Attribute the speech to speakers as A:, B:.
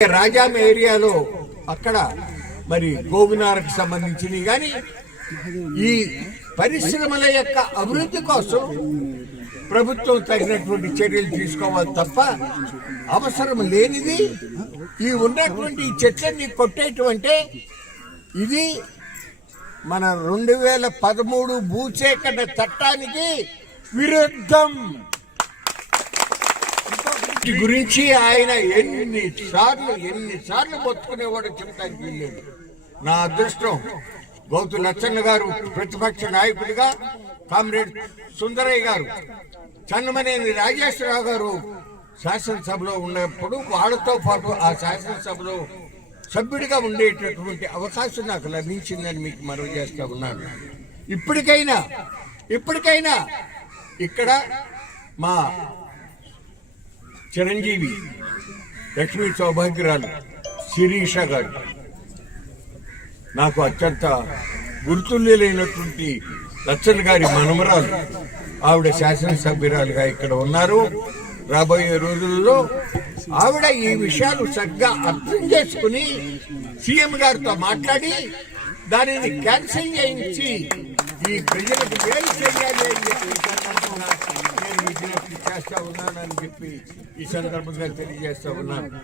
A: రాజాం ఏరియాలో అక్కడ మరి గోగునారకు సంబంధించినవి. కానీ ఈ పరిశ్రమల యొక్క అభివృద్ధి కోసం ప్రభుత్వం తగినటువంటి చర్యలు తీసుకోవాలి తప్ప అవసరం లేనిది ఈ ఉన్నటువంటి ఈ చెట్లన్నీ కొట్టేటువంటి ఇది మన రెండు వేల పదమూడు భూసేకరణ చట్టానికి విరుద్ధం. వీటి గురించి ఆయన ఎన్ని సార్లు ఎన్ని సార్లు మొత్తుకునేవాడు చెప్తానికి వీల్లేదు. నా అదృష్టం గౌతు లచ్చన్న గారు ప్రతిపక్ష నాయకుడిగా కామ్రేడ్ సుందరయ్య గారు చన్నమనేని రాజేశ్వరరావు గారు శాసనసభలో ఉన్నప్పుడు వాళ్ళతో పాటు ఆ శాసనసభలో సభ్యుడిగా ఉండేటటువంటి అవకాశం నాకు లభించిందని మీకు మనవి చేస్తూ ఉన్నాను. ఇప్పటికైనా ఇప్పటికైనా ఇక్కడ మా చిరంజీవి లక్ష్మీ సౌభాగ్యరాలు శిరీష గారు. నాకు అత్యంత గుర్తులేనటువంటి లచ్చన్ గారి మనమరాలు ఆవిడ శాసనసభ్యురాలుగా ఇక్కడ ఉన్నారు. రాబోయే రోజుల్లో ఆవిడ ఈ విషయాలు సరిగ్గా అర్థం చేసుకుని సీఎం గారితో మాట్లాడి దానిని క్యాన్సిల్ చేయించి ఈ ప్రజలకు మేలు చేయాలి అని చెప్పి ఈ సందర్భంగా నేను విజ్ఞప్తి చేస్తా ఉన్నానని చెప్పి ఈ సందర్భంగా తెలియజేస్తా ఉన్నాను